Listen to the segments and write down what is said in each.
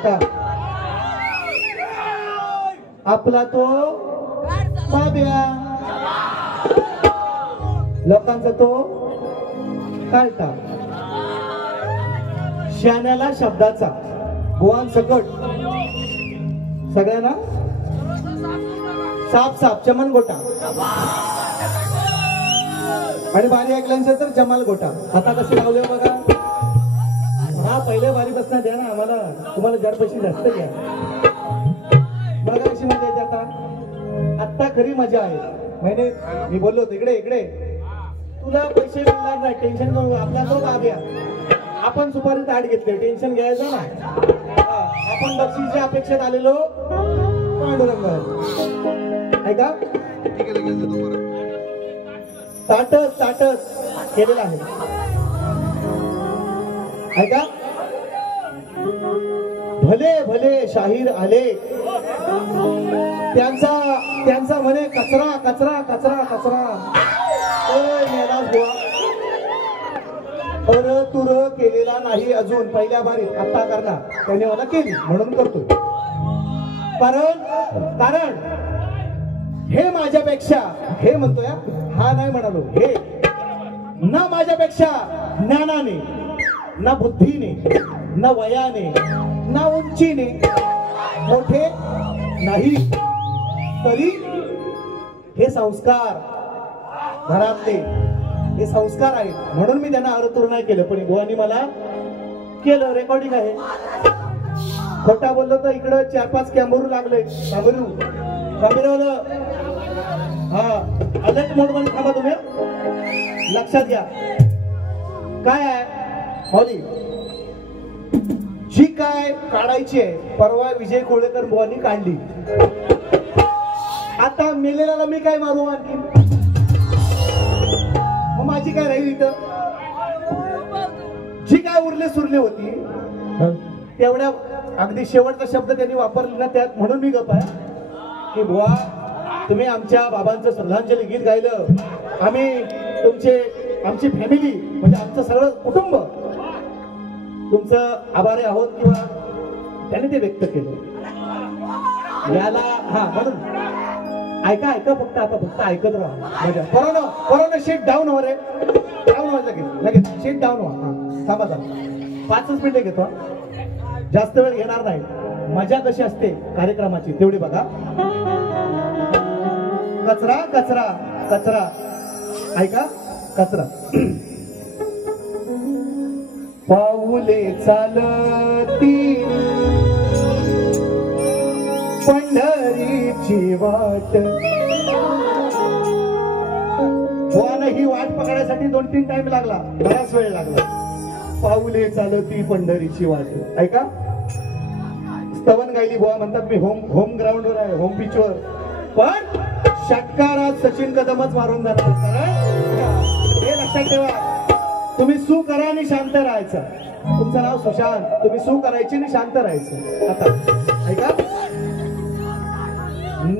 ऐका, आपला तो बाब्या, लोकांचा तो कार्टा. शाण्याला शब्दाचा गोवान सकट, सगळ्यांना साप साप चमन गोटा, आणि बारी ऐकल्यानंतर तर जमाल गोटा. आता कसे लावले बघा. हा पहिल्या बारी बसणार द्या ना आम्हाला, तुम्हाला 4 पैसे जास्त घ्या. बघा कशी मजा येते आता. आता खरी मजा आहे. म्हणजे मी बोललो इकडे इकडे तुला पैसे मिळणार नाही, टेन्शन करू. आपला तो बाब्या, आपण सुपारी ताट घेतले, टेन्शन घ्यायचं ना. आपण बक्षीसच्या अपेक्षेत आलेलो पांडुरंग. ऐका, ताटच ताटच केलेलं आहे. ऐका, भले भले शाहीर आले, त्यांचा म्हणे कचरा कचरा कचरा कचरा. और तुर केलेला नाही अजून, पहिल्या बारीत आता करणार. त्याने मला केली म्हणून करतो. कारण हे माझ्यापेक्षा, हे म्हणतोय हा नाही म्हणालो, हे ना माझ्यापेक्षा ज्ञानाने, ना बुद्धीने, ना वयाने, ना उंचीने मोठे नाही, तरी हे संस्कार घरातले, हे संस्कार आहेत म्हणून मी त्यांना अरतुर नाही केलं. पण बुवानी मला केलं. रेकॉर्डिंग आहे. खोटा बोललो तर इकडं 4-5 कॅमेरू लागले. कॅमेरावालं हा अलर्ट मोड मध्ये थांबा तुम्ही, लक्षात घ्या. काय आहे हॉली जी काय काढायची आहे, परवा विजय कोळेकर बुवानी काढली. आता मेलेला मी काय मारू आणखी, मग माझी काय राहील इथं. जी काय उरले सुरले होती तेवढ्या अगदी शेवटचा शब्द त्यांनी वापरला ना त्यात, म्हणून मी गप आहे की बुवा तुम्ही आमच्या बाबांचं श्रद्धांजली गीत गायलं, आम्ही आमची फॅमिली म्हणजे आमचं सगळं कुटुंब तुमचं आभारी आहोत, किंवा त्याने ते व्यक्त केलं. याला हा म्हणून ऐका ऐका, फक्त आता फक्त ऐकत राहा. मजा. कोरोना शीट डाऊन हो रे, डाऊन व्हायचं लगेच शीट डाऊन व्हा. थांबा थांबा 5 मिनिटं घेतो, जास्त वेळ घेणार नाही. मजा कशी असते कार्यक्रमाची तेवढी बघा. कचरा कचरा कचरा, ऐका कचरा. पाऊले चालती पंढरीची वाट, ही वाट पकडायसाठी 2-3 टाइम लागला, बराच वेळ लागला. पाऊले चालती पंढरीची वाट. ऐका, स्तवन गायली बुवा म्हणतात मी होम ग्राउंडवर आहे, होम पिचवर, पण षटकारात सचिन कदमच मारून जाणार. हे लक्षात ठेवा. तुम्ही सू करा आणि शांत राहायचं. तुमचं नाव सुशांत, तुम्ही सू करायची आणि शांत राहायचं. आता ऐका,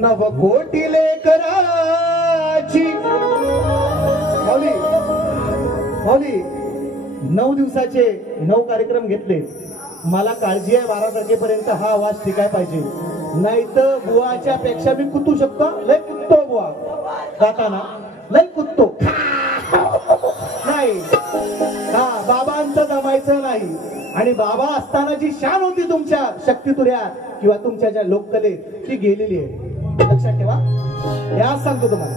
नवकोटी लेकराची माऊली 9 दिवसाचे 9 कार्यक्रम घेतले. मला काळजी आहे 12 तारखेपर्यंत हा आवाज टिकाय पाहिजे, नाही तर बुवाच्या पेक्षा मी कुतू शकतो. लय कुत्तो बुवा गाताना, लय कुत्तो नाही. हा बाबांचं जमायचं नाही. आणि बाबा असताना जी शान होती तुमच्या शक्तितुर्यात किंवा तुमच्या ज्या लोककलेत, ती गेलेली आहे. लक्षात ठेवा. या सांगतो तुम्हाला,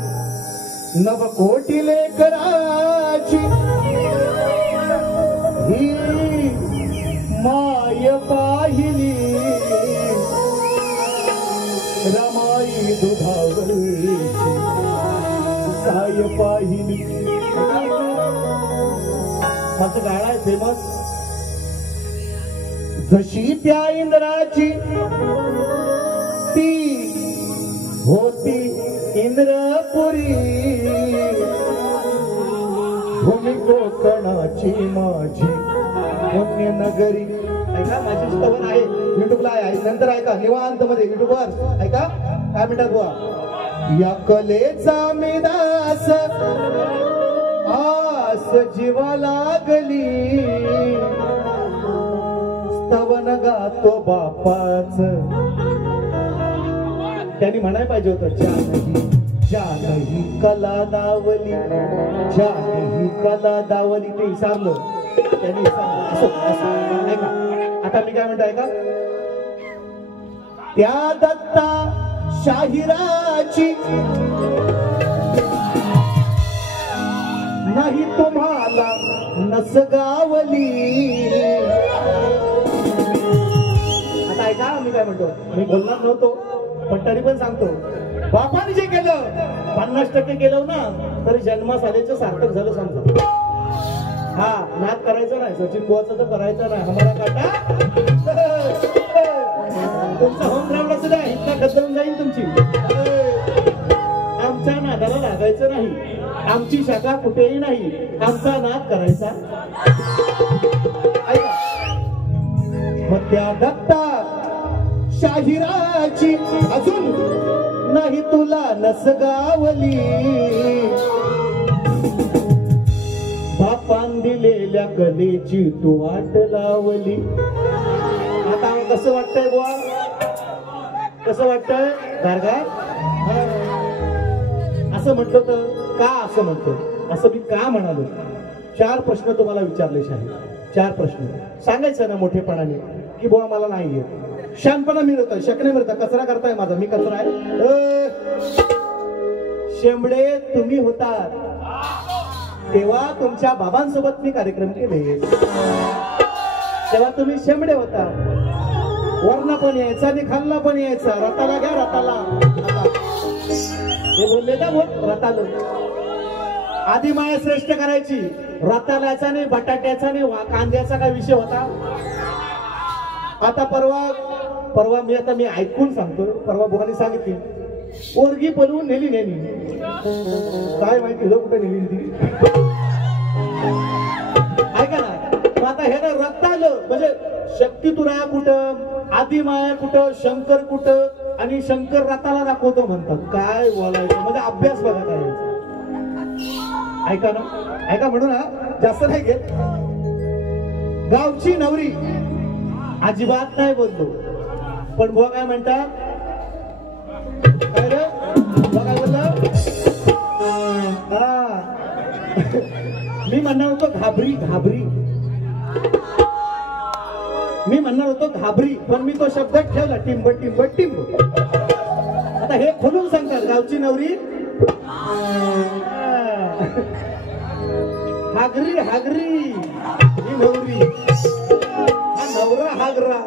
नवकोटी लेकराची ही माय पाहिली, रमाई दुधावरची साय पाहिली. माझं गाणं आहे फेमस. जशी त्या इंद्राची ती होती इंद्रपुरी, भूमी कोकणाची माझी पुण्य नगरी. ऐका, माझी स्तवन आहे, युट्यूबला आहे, नंतर ऐका निवांत मध्ये युट्यूबवर. ऐका काय म्हणतात बुवा, या कलेचा मी दास आस जीवा लागली, स्तवन गातो बापाच. त्यांनी म्हणाय पाहिजे होतं जानही कला दावली, जानही कला दावली. ते विसरलं त्यांनी. ऐका आता मी काय म्हणतो ऐका. त्या दत्ता शाहिराची नाही तुम्हाला नसगावली. आता ऐका मी काय म्हणतो. मी बोलणार नव्हतो पण तरी पण सांगतो. बापाने जे केलं 50% केलं ना तरी जन्मास आल्याचं सार्थक झालं समजा. हा नाद करायचं नाही. सचिन बुवाचं तर करायचं नाही. हमारा काटा तुमचा होम ग्राउंड सुद्धा इतका खतरून जाईल तुमची. आमच्या नादाला लागायचं नाही. आमची शाखा कुठेही नाही. आमचा नाद करायचा. मग त्या दत्ता शाहिराची अजून नाही तुला नसगावली. बापान दिलेल्या कलेची तू वाट लावली. आता कसं वाटतंय बुवा. कसं वाटतंय गारगा. असं म्हटलं तर का असं म्हणतो. असं मी का म्हणालो. 4 प्रश्न तुम्हाला विचारले शाही. 4 प्रश्न सांगायचं ना मोठेपणाने की बुवा मला नाही येत. शानपणा मिळत शकणे मिळतं. कचरा करताय माझा. मी कचरा आहे. शेंबडे तुम्ही होतात तेव्हा तुमच्या बाबांसोबत मी कार्यक्रम केले. तेव्हा तुम्ही शेंबडे होता. वर्ण पण यायचा आणि खाल्ला पण यायचा. रताला घ्या रताला. हे बोलले का बोल रताल. आधी माया श्रेष्ठ करायची. रताल्याचा नाही बटाट्याचा नाही कांद्याचा काय विषय होता. आता परवा मी ऐकून सांगतो. परवा बुवानी सांगितली पोरगी पलवून नेली. काय माहिती कुठे नेली ती. ऐका ना. आता हे ना रक्त आलं म्हणजे शक्ती तुरा कुठं, आदी माया कुठं, शंकर कुठं आणि शंकर रताला दाखवतो म्हणतात. काय बोलायचं म्हणजे अभ्यास बघा काय. ऐका ना ऐका म्हणू ना जास्त नाही घेत. गावची नवरी अजिबात नाही बोलतो पण बुवा काय म्हणतात. काय रे बुवा काय बोललं. मी म्हणणार होतो घाबरी. मी म्हणणार होतो घाबरी पण मी तो शब्द ठेवला. टिंब. आता हे खोलून सांगतात गावची नवरी हागरी ही नवरी. हा नवरा हागरा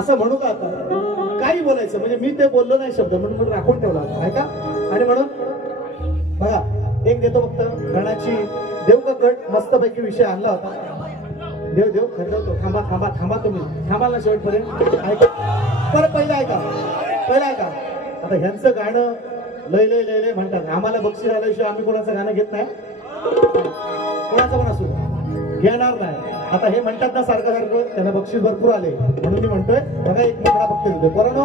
असं म्हणू का. आता काही बोलायचं म्हणजे मी ते बोललो नाही शब्द म्हणून राखून ठेवला आहे का. आणि म्हणून बघा एक देतो फक्त गणाची देव का कट मस्तपैकी विषय आणला होता. देव खरवतो. थांबा तुम्ही थांबाला शेवटपर्यंत ऐका. परत पहिलं ऐका. आता ह्यांचं गाणं लय म्हणतात. आम्हाला बक्षीस आल्याशिवाय आम्ही कोणाचं गाणं घेत नाही. कोणाचं पण असू घेणार नाही. आता हे म्हणतात ना सारखं त्यांना बक्षीस भरपूर आले म्हणून मी म्हणतोय बघा एक मुकडा बघते होते पोरांनो.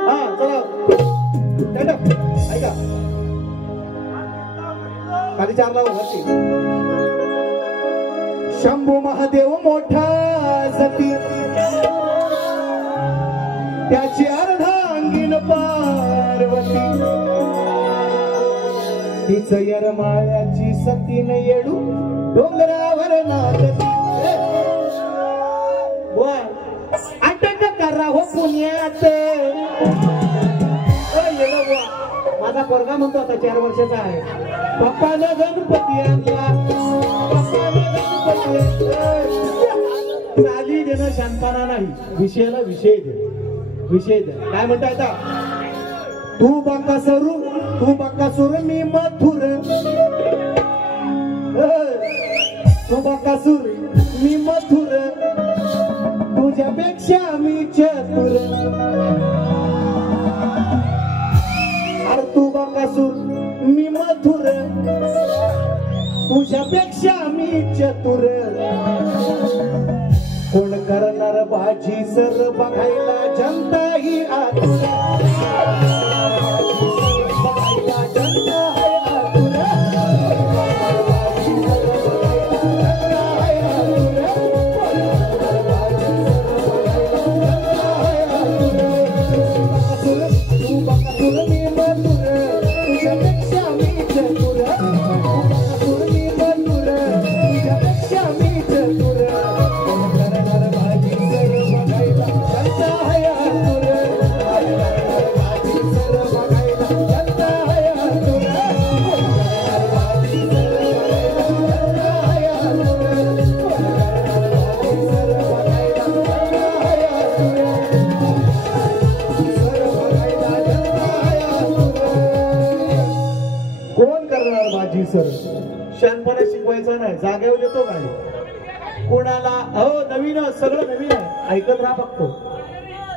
हा चला ऐका. खाली 4 लावा वरती. शंभू महादेव मोठा सती त्याची अर्धांगीण पार्वती. तिच यरमाळ्याची सतीन येडू डोंगरावर नाचती. अटक करा हो पुण्यात. माझा पोरगा म्हणतो आता 4 वर्षाचा आहे. पप्पानं गणपती आणला. चाली देणं शांतपणा नाही. विषयाला विषय दे. काय म्हणता आता. तू बाकासुर मी मथुर. तू बाकासुर मी मथुर. तुझ्यापेक्षा मी चतुर. अरे तू बाकासुर मी मथुर. तुझ्यापेक्षा मी चतुर. कोण करणार बाजी सर बघायला जनता ही आतुर. शिकवायचं नाही, जागेवर देतो काय कोणाला. अहो नवीन, सगळं नवीन आहे, ऐकत राहा फक्त,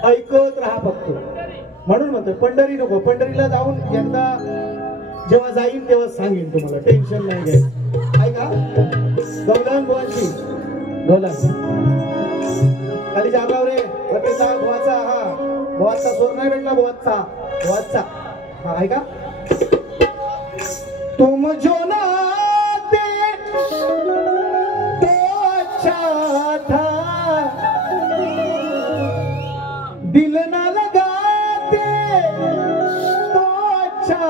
ऐकत राहा फक्त. म्हणून म्हणतोय पंढरी नको, पंढरीला जाऊन एकदा जेव्हा जाईन तेव्हा सांगेन तुम्हाला, टेन्शन नाही घ्यायचं. ऐका गौलान बुवांची, गौलान खाली जागराव रे बटेचा बुवाचा, हा बुवाचा सोर नाही भेटला, बुवाचा बुवाचा. हा ऐका, तुम जो नाते तो अच्छा था, दिल ना लगाते तो अच्छा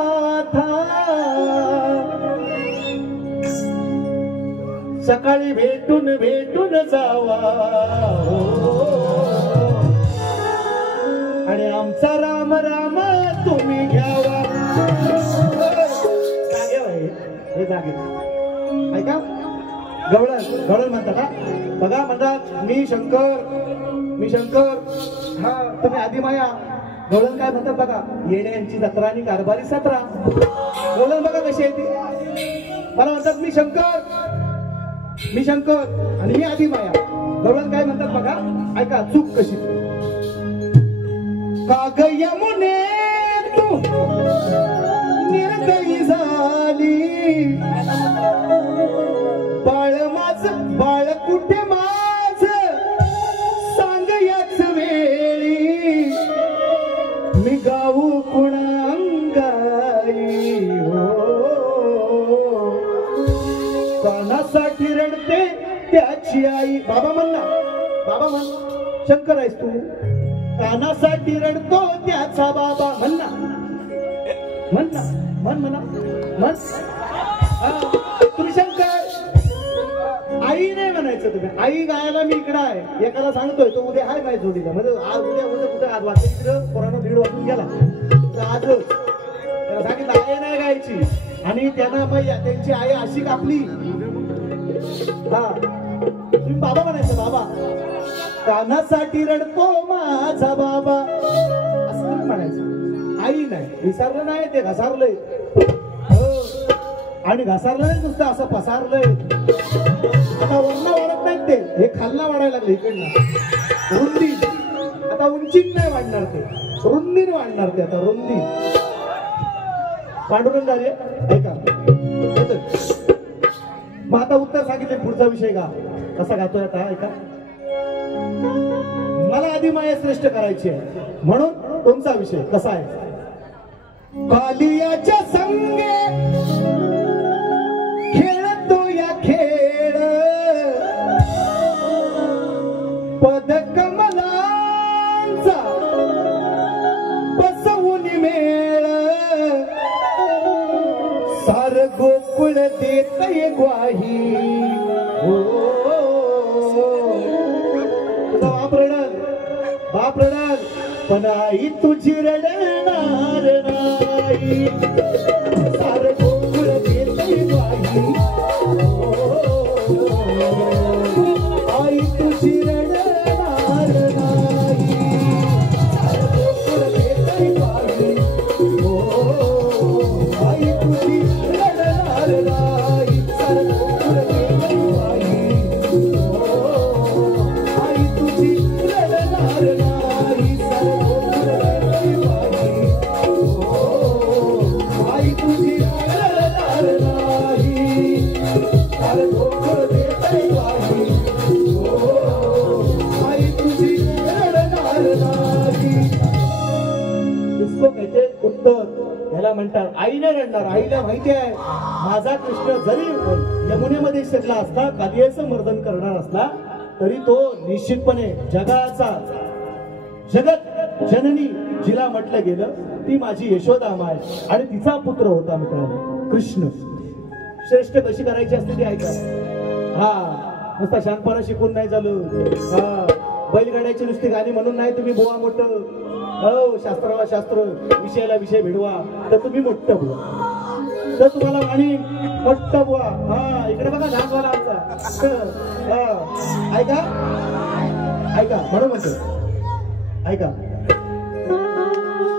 था, सकाळी भेटून भेटून जावा आणि आमचा राम राम तुम्ही घ्यावा. जागे भाई हे जागे. ऐका गवळण, गवळण म्हणता का बघा, म्हणतात मी शंकर, मी शंकर, हा तुम्ही आदिमाया. गवळण काय म्हणतात बघा, येण्यांची जत्रा आणि कारभारी सत्रा. गवळण बघा कशी आहे ती, मला म्हणतात मी शंकर, मी शंकर आणि मी आदिमाया. गवळण काय म्हणतात बघा, ऐका चूक कशी. काग यमुने तू निर्दयी झाली, बाळ माझ बाळ कुठे माझ सांग याच वेळी, मी गाऊ कुणा अंगाई. हो कानासाठी रडते त्याची आई. बाबा म्हण ना, बाबा म्हण, शंकर आहेस तू, कानासाठी रडतो त्याचा बाबा. म्हण ना, म्हण ना, म्हण म्हणा, म्हण. तुम्ही शंकर, आई नाही म्हणायचं तुम्ही. आई गायला मी इकडं आहे, एकाला सांगतोय तो उद्या आहे माझ्या जोडीला, म्हणजे आज उद्या उद्या कुठे आज वाजता तिकडं पोरानं 1:30 वाजून गेला, आजच त्याला सांगितलं आई नाही गायची. आणि त्यांना मग त्यांची आई अशी कापली. हा तुम्ही बाबा म्हणायचं, बाबा कानासाठी रडतो माझा बाबा असं म्हणायचं. आई नाही, विसरलं नाही, ते घसारलंय. आणि घसारलं नाही नुसतं, असं पसारलंय. आता वरला वाढत नाहीत ते, हे खालना वाढायला लागले इकडनं. रुंदी आता उंचीत नाही वाढणार ते, रुंदीने वाढणार ते. आता रुंदी पांडुरंग झाले. ऐका मग आता उत्तर सांगितले, पुढचा विषय गा कसा गातोय आता. ऐका, मला आदिमाया श्रेष्ठ करायची आहे, म्हणून तुमचा विषय कसा आहे. कालियाच्या संगे खेळतो या खेळ, पद कमलांचा बसवून मेळ, सार गोकुळ देतय ग्वाही. बाप रडल पण आई तुझी रडणार नाही, सार गोकुळ देतय ग्वाही. आई तुझी रडणार नाही, सार गोकुळ देतय ग्वाही. आई तुझी रडणार नाही, सार गोकुळ देतय ग्वाही. आई तुझी रडणार नाही, सार गोकुळ देतय ग्वाही. आई तुझी रडणार नाही, सार गोकुळ देतय ग्वाही. आई तुझी रडणार नाही. इसको कहते उत्तर. याला म्हणतात आई नाही रडणार. आईला माहिती आहे माझा कृष्ण जरी यमुनेमध्ये शिरला असला, कालियाचं मर्दन करणार असला, तरी तो निश्चितपणे जगाचा जगत जननी जिला म्हटलं गेलं ती माझी यशोदा माय आणि तिचा पुत्र होता मित्रांनो कृष्ण. श्रेष्ठ कशी करायची असते ती ऐका. हा नुसता शांतपणा शिकून नाही झालं. हा बैलगाड्याची नुसती गाणी म्हणून नाही तुम्ही बुवा मोठं. हो शास्त्राला शास्त्र, विषयाला विषय भिडवा तर तुम्ही मोठं बुवा, तर तुम्हाला गाणी मोठं बुवा. हा इकडे बघा झाडवाला आमचा. ऐका ऐका म्हणून म्हणतो ऐका,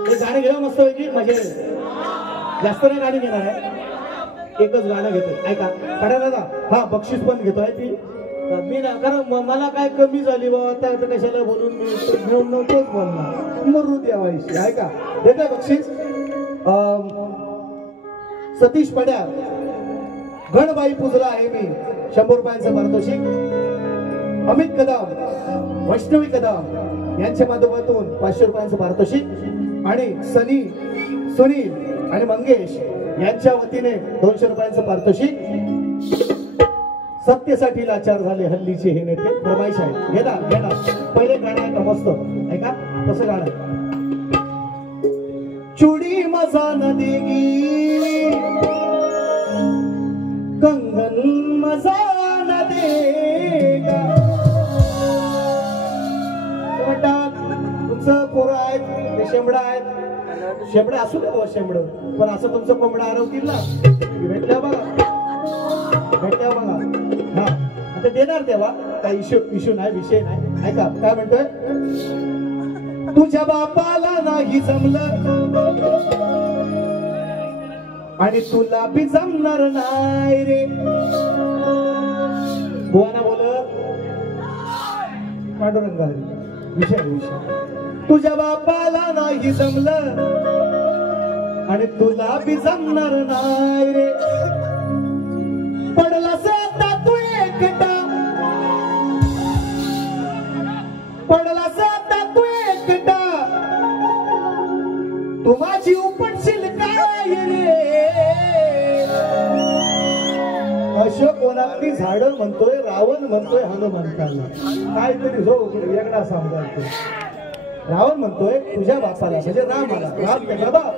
हे गाणी घेऊ मस्त पैकी म्हणजे जास्त नाही गाणी घेणार आहे. एकच गाणं घेतोय ऐका पड्या दादा. हा बक्षीस पण घेतोय ती मी ना कारण मला काय कमी झाली बाबा आता कशाला बोलून मी घेऊन नव्हतोच बोलणार मरू द्यावायची ऐका देतोय बक्षीस. सतीश पड्या गणबाई पूजला आहे मी 100 रुपयांचं पारितोषिक. अमित कदम वैष्णवी कदम यांच्या माध्यमातून 500 रुपयांचं पारितोषिक आणि सनी सुनील आणि मंगेश यांच्या वतीने 200 रुपयांचं पारितोषिक. सत्तेसाठी लाचार झाले हल्लीचे हे नेते फरमाईश आहे. घेणार पहिले गाणं आहे का मस्त ऐका कसं गाणं. चुडी मजा न देगी कंगन मजा न देगा. तुमचं पोरं आहेत ते शेंबडा आहेत शेंबडा असू दे बाबा शेंबड पण असं तुमचं कोंबडा हरवतील ना भेटल्या बघा हा आता देणार तेव्हा काही इश्यू नाही विषय नाही ऐका काय म्हणतोय. तुझ्या बापाला नाही जमलं आणि तुला बी जमणार नाही रे. बुवाना बोलत पांडुरंगा विषय तुझ्या बापाला नाही जमलं आणि तुला बी जमणार नाही रे. पडला आता तू एकटा पडला आता तू एकटा तू माझी उपटशील काय रे. अशोक कोणाची झाडं म्हणतोय रावण म्हणतोय हनुमंताला काहीतरी जो वेगळा समजायचं. रावण म्हणतोय तुझ्या बापाला म्हणजे रामाला राम त्याचा बाप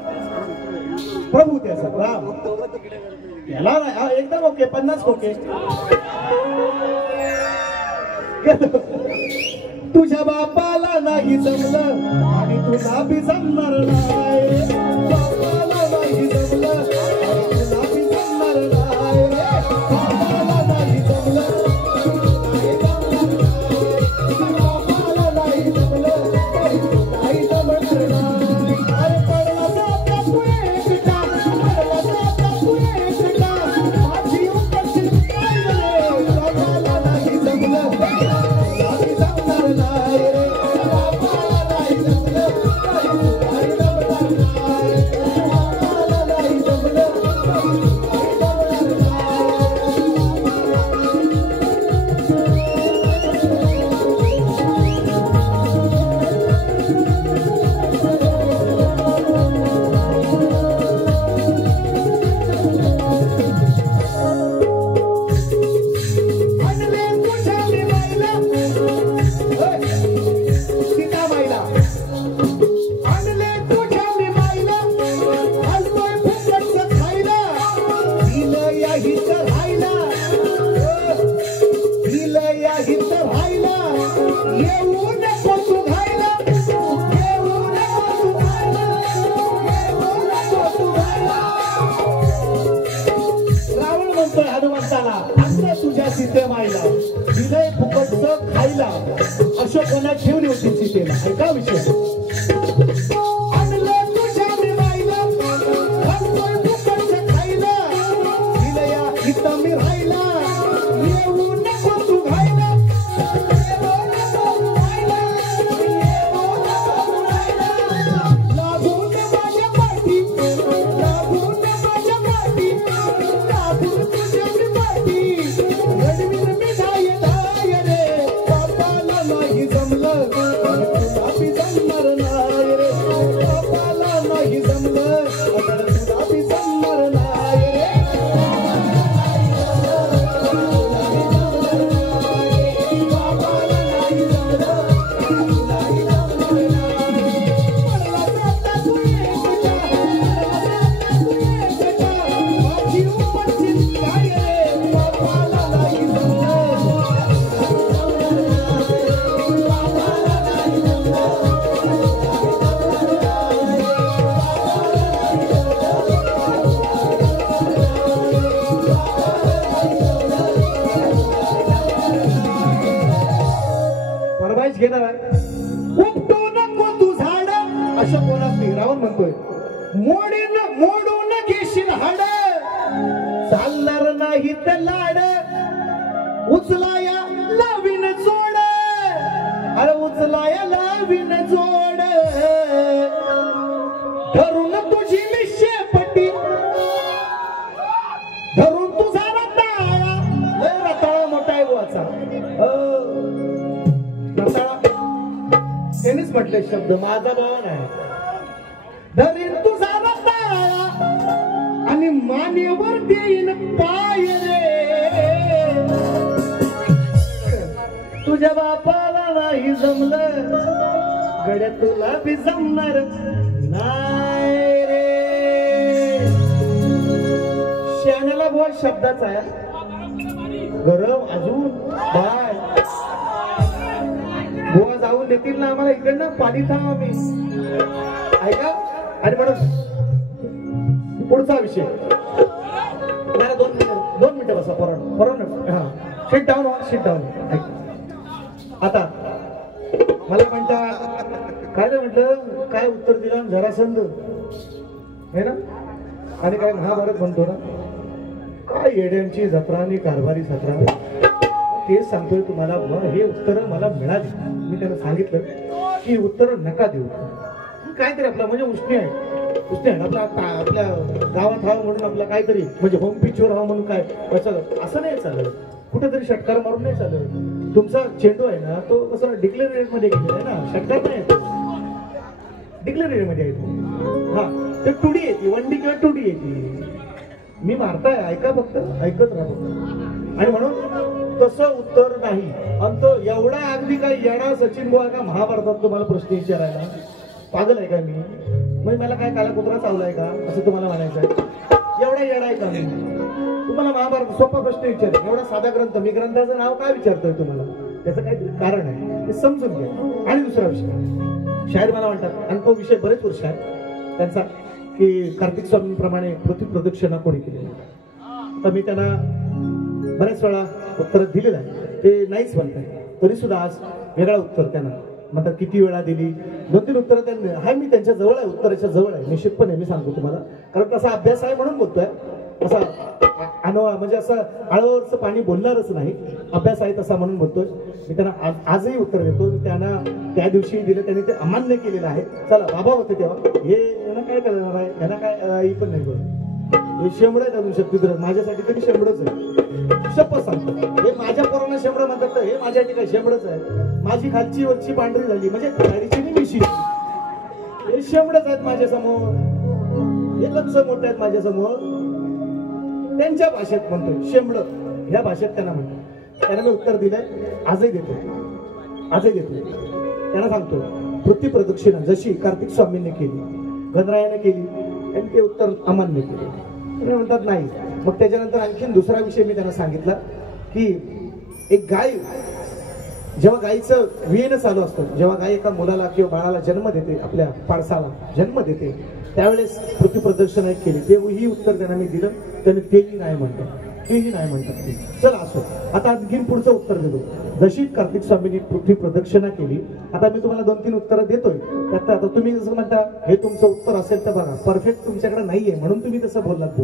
प्रभू त्याचा राम याला नाही एकदम ओके 50 ओके. तुझ्या बापाला नाही जमलं आणि तुला बी जमणार नाही. बापाला नाही जमलं आणि तुला बी जमणार नाही रे. बापाला नाही जमलं बापाला नाही जमलं नाही जमणार नाही. अरे पडला जाता तू एकटा पडला जाता तू एकटा माझी उपस्थित काय रे. बापाला नाही जमलं नाही जमणार नाही रे. बापाला नाही जमलं नाही जमणार नाही. बापाला नाही जमलं नाही जमणार तुझ्या सीतेमाईला दिलंय फुकटचं खायला अशोकाला ठेवली होती सीतेला ऐका विषय. घेणार उपटू नको तू झाड अशा कोणाच नाही. रावण म्हणतोय मोडून घेशील हाड नाहीत लाड उचलाया लावीन जोड अरे उचलाया लावीन जोड धरून तुझी मी शेपटी धरून तुझा रताळा लय रताळा मोठा आहे बुवाचा रताळा त्यांनीच म्हटले शब्द माझा भाव नाही धरीन तुझा रताळा आणि मानेवर देईन पाय रे तुझ्या बापाला नाही जमलं गड्या तुला बी जमणार नाही रे शहाण्याला बुवा शब्दाचा आहे गरम अजून बाय बुवा जाऊन देतील ना आम्हाला इकडनं पाणी थांबा मी ऐका आणि म्हणून पुढचा विषय जरा 2 मिनिटं बसा परत हा शिट डाऊन आता मला म्हणता काय नाही म्हटलं काय उत्तर दिलं जरासंध है ना आणि काय महाभारत म्हणतो ना काय येड्यांची जत्रा आणि कारभारी जत्रा तेच सांगतोय तुम्हाला हे उत्तर मला मिळाली मी त्यांना सांगितलं की उत्तर नका देऊ काहीतरी आपला म्हणजे उष्णी आहे आपल्या गावात राहावं म्हणून आपला काहीतरी म्हणजे होम पिचवर राहावं म्हणून काय असं नाही चालत कुठेतरी षटकार मारून नाही चालत तुमचा चेंडू आहे ना तो कसं डिक्लेअर मध्ये गेलेला आहे ना षटकार नाही येतो डिक्लेअर मध्ये येतो हा ते टुडी येते 1D किंवा 2D येते मी मारताय ऐका फक्त ऐकत राहा आणि म्हणून तसं उत्तर नाही आणि तो एवढा अगदी काय येणार सचिन बुवा का महाभारतात तुम्हाला प्रश्न विचारायला पागल आहे का मी म्हणजे मला काय काला कुत्रा चावलाय का असं तुम्हाला म्हणायचं आहे एवढा येडा आहे का मी तुम्हाला महाभारत सोपा प्रश्न विचार एवढा साधा ग्रंथ मी ग्रंथाचं नाव काय विचारतोय तुम्हाला त्याचं काहीतरी कारण आहे ते समजून घ्या आणि दुसरा विषय शाहीर मला म्हणतात आणि तो विषय बरेच वर्ष आहे त्यांचा की कार्तिक स्वामींप्रमाणे पृथ्वी प्रदक्षिणा कोणी केली तर मी त्यांना बऱ्याच वेळा उत्तर दिलेलं आहे ते नाहीच म्हणतात तरी सुद्धा आज वेगळा उत्तर त्यांना म्हणतात किती वेळा दिली 2-3 उत्तर त्यांनी हा मी त्यांच्या जवळ आहे उत्तराच्या जवळ आहे निश्चितपणे मी सांगतो तुम्हाला कारण तसा अभ्यास आहे म्हणून बोलतोय असा अनवा म्हणजे असं आळवरचं पाणी बोलणारच नाही अभ्यास आहे तसा म्हणून बोलतोय मी त्यांना आजही उत्तर देतो त्यांना त्या दिवशी दिलं त्यांनी ते अमान्य केलेलं आहे चला बाबा होते तेव्हा हे यांना काय करणार आहे यांना काय पण नाही बोलत हे शेंबड करू शकतो माझ्यासाठी तरी शेंबडच आहे शपथ सांगतो हे माझ्या पोरांना शेंबड म्हणतात तर हे माझ्यासाठी काय शेंबडच आहे माझी खालची वरची पांढरी झाली म्हणजे गाडीची नाही मिशी हे शेंबडच आहेत माझ्या समोर हे लक्ष मोठे आहेत माझ्या समोर त्यांच्या भाषेत म्हणतो शेंबड ह्या भाषेत त्यांना म्हणतो त्यांना मी उत्तर दिलंय आजही देतो त्यांना सांगतो पृथ्वी प्रदक्षिणा जशी कार्तिक स्वामींनी केली गणरायाने केली आणि ते उत्तर अमान्य केले म्हणतात नाही मग त्याच्यानंतर आणखीन दुसरा विषय मी त्यांना सांगितला की एक गाय जेव्हा गायीचं विण चालू असतं जेव्हा गाय एका मुलाला किंवा बाळाला जन्म देते आपल्या पाडसाला जन्म देते त्यावेळेस पृथ्वी प्रदक्षिणा केली तेही उत्तर त्यांना मी दिलं त्यांनी तेही नाही म्हणतात चला असो आता आणखीन पुढचं उत्तर देतो जशी कार्तिक स्वामींनी पृथ्वी प्रदक्षिणा केली आता मी तुम्हाला 2-3 उत्तरं देतोय त्यात आता तुम्ही जसं म्हणता हे तुमचं उत्तर असेल तर बघा परफेक्ट तुमच्याकडे नाहीये म्हणून तुम्ही तसं बोललात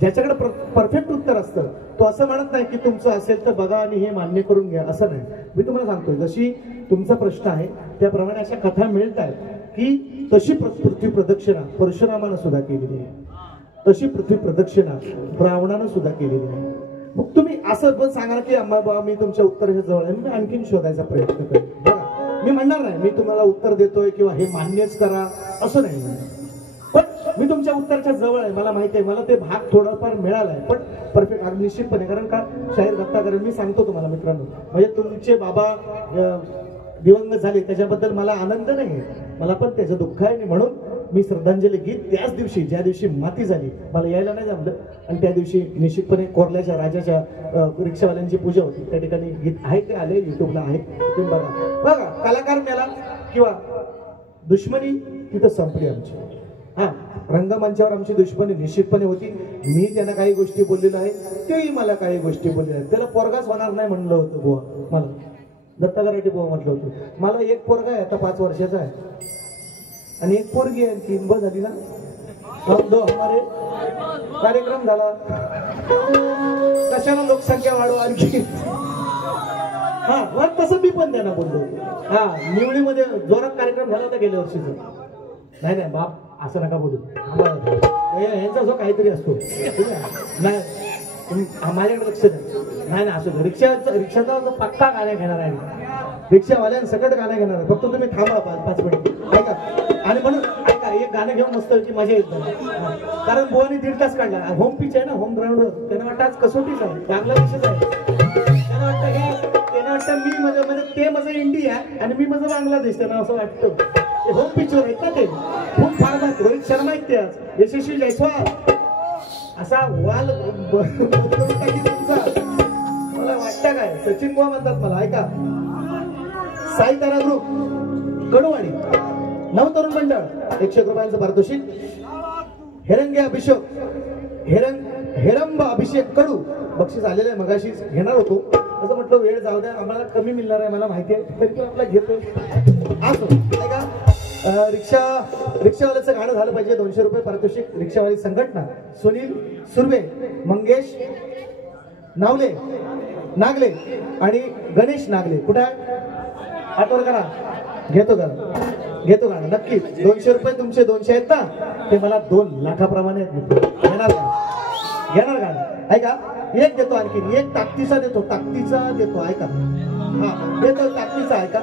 ज्याच्याकडे परफेक्ट उत्तर असतं तो असं म्हणत नाही की तुमचं असेल तर बघा आणि हे मान्य करून घ्या असं नाही मी तुम्हाला सांगतोय जशी तुमचा प्रश्न आहे त्याप्रमाणे अशा कथा मिळत आहेत की तशी पृथ्वी प्रदक्षिणा परशुरामानं सुद्धा केलेली आहे तशी पृथ्वी प्रदक्षिणा ब्राह्मणानं सुद्धा केलेली आहे मग तुम्ही असं पण सांगा की अम्मा बाबा मी तुमच्या उत्तराच्या जवळ आहे मी आणखीन शोधायचा प्रयत्न करेन बघा मी म्हणणार नाही मी तुम्हाला उत्तर देतोय किंवा हे मान्यच करा असं नाही पण मी तुमच्या उत्तराच्या जवळ आहे मला माहिती आहे मला ते भाग थोडाफार मिळालाय पण परफेक्ट निश्चितपणे कारण का शाहीर गप्पा कारण मी सांगतो तुम्हाला मित्रांनो म्हणजे तुमचे बाबा दिवंगत झाले त्याच्याबद्दल मला आनंद नाही मला पण त्याचं दुःख आहे म्हणून मी श्रद्धांजली गीत त्याच दिवशी ज्या दिवशी माती झाली मला यायला नाही जमलं आणि त्या दिवशी निश्चितपणे कोरल्याच्या राजाच्या रिक्षावाल्यांची पूजा होती त्या ठिकाणी गीत आहे ते आले युट्यूबला आहे तुम्ही बघा कलाकार मेला किंवा दुश्मनी तिथं संपली आमची हा रंगमंचावर आमची दुश्मनी निश्चितपणे होती मी त्यांना काही गोष्टी बोललेल्या आहे तेही मला काही गोष्टी बोललेल्या आहेत त्याला पोरगाच होणार नाही म्हणलं होतं बुवा मला दत्ता कराटे बुवा म्हटलं होतं मला एक पोरगा आहे आता 5 वर्षाचा आहे आणि एक पोरगी आहे आणखी बस झाली ना हम दो हमारे कार्यक्रम झाला कशाला लोकसंख्या वाढवा आणखी. हा मग तसं मी पण त्यांना बोललो. हा निवडीमध्ये जोरात कार्यक्रम झाला होता गेल्या वर्षीचा. नाही नाही बाप असं नका बोलू. यांचा जो काहीतरी असतो नाही माझ्याकडे लक्ष नाही ना असं रिक्षाचा जो पक्का गाण्या घेणार आहे. रिक्षावाल्यां सकट गाणं घेणार आहे. फक्त तुम्ही थांबा 5 मिनिट ऐका. आणि म्हणून ऐका एक गाणं घेऊन मस्त की मजा येत नाही. कारण बुवानी 1.5 तास काढला. होम पिच आहे ना होम ग्राउंडवर. त्यांना वाटतं आज कसोटीच आहे बांगलादेशच आहे. त्यांना वाटतं मी म्हणजे ते माझं इंडिया आणि मी माझं बांगलादेश. त्यांना असं वाटतं होम पिचवर आहेत ना ते. खूप फार माहिती रोहित शर्मा आहेत ते आज यशस्वी जयस्वाल असा वाल मला वाटतं काय सचिन बुवा म्हणतात मला. ऐका साई तारा ग्रुप कडूवाडी नवतरुण मंडळ 100 रुपयांचं पारितोषिक. हेरंगे अभिषेक हेरंब अभिषेक कडू बक्षीस आलेलं आहे. मगाशीच घेणार होतो असं म्हटलं वेळ जाऊ द्या आम्हाला कमी मिळणार आहे मला माहिती आहे तरी पण आपला घेतो असो. ऐका रिक्षावाल्याचं गाणं झालं पाहिजे. 200 रुपये पारितोषिक. रिक्षावाली संघटना सुनील सुर्वे मंगेश नावले नागले आणि गणेश नागले. कुठे आहे आठवण करा. घेतो गाणं नक्की. 200 रुपये तुमचे 200 आहेत ना ते मला 2 लाखाप्रमाणे घेणार गाणं. ऐका एक देतो आणखी एक ताकदीचा देतो ऐका. हा देतो ताकदीचा. ऐका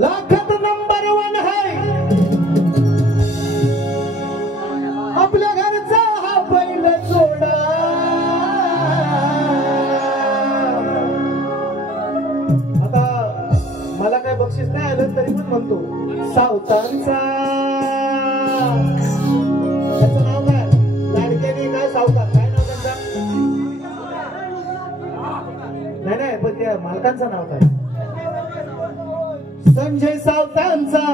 लाखात नंबर 1 आहे आपल्या घरचा हा पहिला जोडा. आता मला काय बक्षीस नाही आलं तरी पण म्हणतो सावतांचा. त्याचं नाव काय लाडक्याने काय सावकार काय नाव त्यांचा नाही पण त्या मालकांचं नाव काय संजय सावतांचा.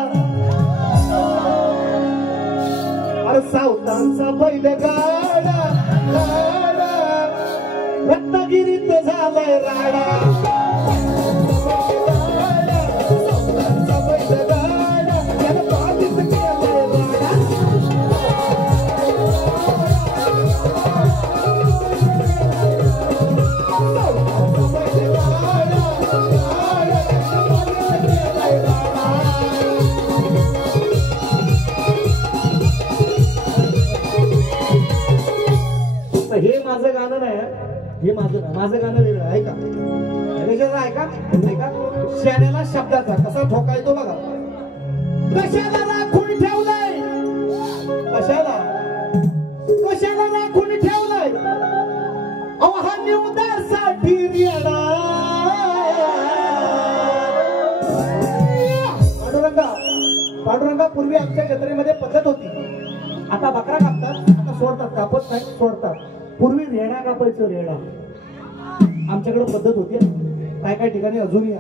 अरे सावतांचा बैलगाडा रत्नागिरीत झालाय राडा. सावतांचा बैलगाडा त्याला बाधित केलाय राडा. हे माझं गाणं नाही हे माझं गाणं वेगळं. ऐका शेण्याला शब्दाचा कसा ठोका येतो बघा. कशाला राखून ठेवलाय कशाला राखून ठेवलाय हा निवदासाठी रेडा. पांडुरंगा पूर्वी आमच्या जत्रेमध्ये पद्धत होती. आता बकरा कापतात आता सोडतात कापत नाही सोडतात. पूर्वी रेडा कापायचं रेडा आमच्याकडे पद्धत होती. काय ठिकाणी अजूनही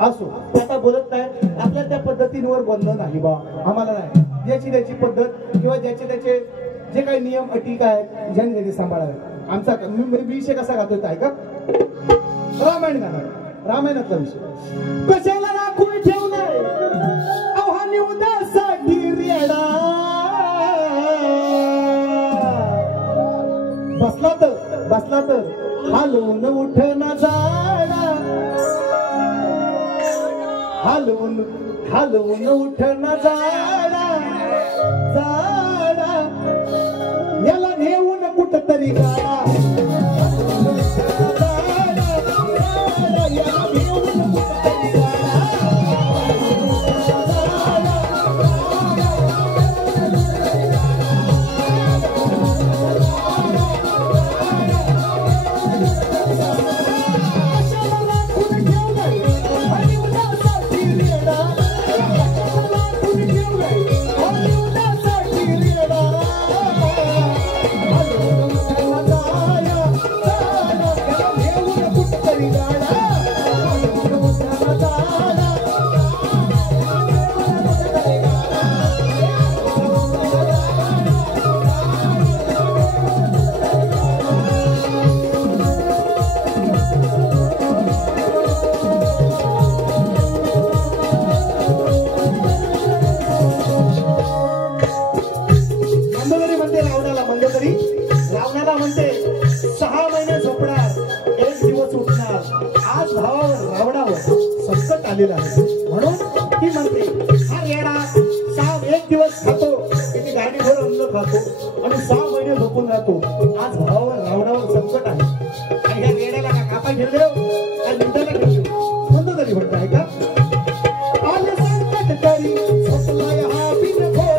असो आता बोलत नाही. आपल्या त्या पद्धतींवर बोलणं नाही बा आम्हाला नाही. ज्याची त्याची पद्धत किंवा ज्याचे त्याचे जे काही नियम अटी काय ज्यांनी सांभाळावे. आमचा विषय कसा गातोय ऐका. रामायण गाणं रामायणातला विषय. कशाला राखून ठेवलाय आव्हानी उद्यासाठी रेडा. बसला तर हालवून उठना जाडा. हालवून उठना जाडा याला नेऊन कुठतरी गाडा. म्हणते 6 महिने झोपणार 1 दिवस उठणार. आज भावावर रावणावर संकट आलेलं आहे म्हणून ती म्हणते हा रेडा 1 दिवस खातो किती गाडीभर अन्न खातो आणि 6 महिने झोपून राहतो. आज भावावर रावणावर संकट आहे आणि ह्या रेड्याला का कापा घेऊन काय निवडायला घेऊन म्हणतो तरी म्हणत आहे का आले संकट तरी झोपलाय हा बिनखोर.